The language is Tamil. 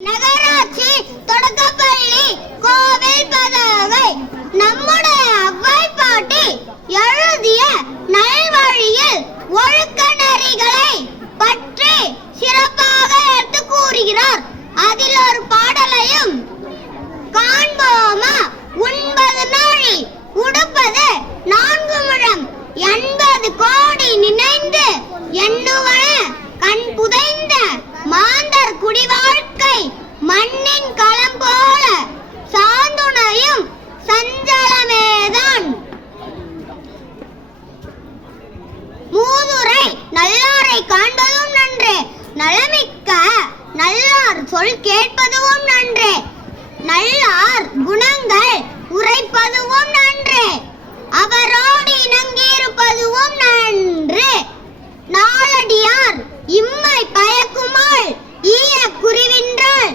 நகராட்சி தொடக்கப்பள்ளி கோவில் பதாகை நம்முடைய அவ்வை பாட்டி எழுதிய நல்வழியில் ஒழுக்க நெறிகளை பற்றி சிறப்பாக எடுத்து கூறுகிறார். அதில் ஒரு பாடலையும் காண்போமா? உண்பது நாழி உடுப்பது 4 முழம் 80 கோடி நினைந்து எண்ணுவன கண் புதைந்த மாந்தர் குடிவாழ்க்கை மண்ணின் களம் போல சாந்துணையும் சஞ்சலமேதான். மூதுரை நல்லாரை காண்பதும் நன்றே, நலமிக்க நல்லார் சொல் கேட்பதும் நன்றே, நல்லார் குணங்கள் உரைப்பதுவும் நன்றே, அவரோடு இணங்கியிருப்பதுவும் நன்று. நாளடியார் இம்மை பயக்குமாள் ஈய குறிவின்றால்